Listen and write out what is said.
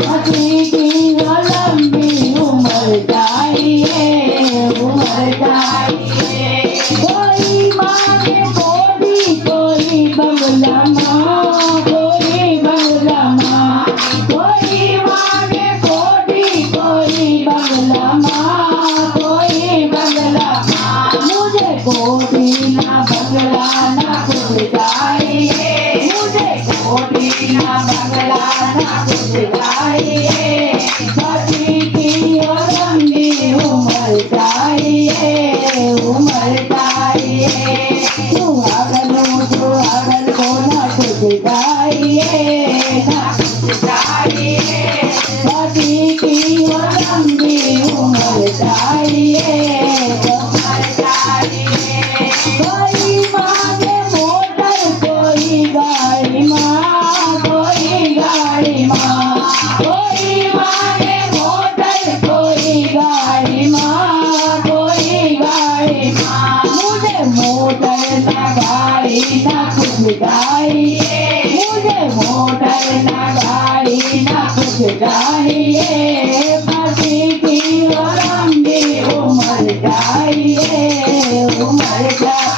पति की लंबी उम्र चाहिए, उम्र चाहिए। कोई मांगे कोठी, कोई बंगला माँ, कोई बंगला माँ। कोई मांगे कोठी, कोई बंगला माँ, कोई बंगला माँ। मुझे कोठी ना बंगला ना कुछ चाहिए, मुझे कोठी ना बंगला ना कुछ चाहिए। पति की लंबी उम्र चाहिए, उम्र चाहिए। सुहागन को ना कुछ चाहिए, ना कुछ चाहिए। पति की लंबी उम्र चाहिए, उम्र चाहिए। कोई मांगे मोटर, कोई गाड़ी माँ, कोई गाड़ी माँ। कोई मांगे मोटर, कोई गाड़ी माँ, कोई गाड़ी माँ। मुझे मोटर ना गाड़ी ना कुछ चाहिए, मुझे मोटर ना गाड़ी ना कुछ चाहिए। पति की लंबी उम्र चाहिए, उम्र चाहिए।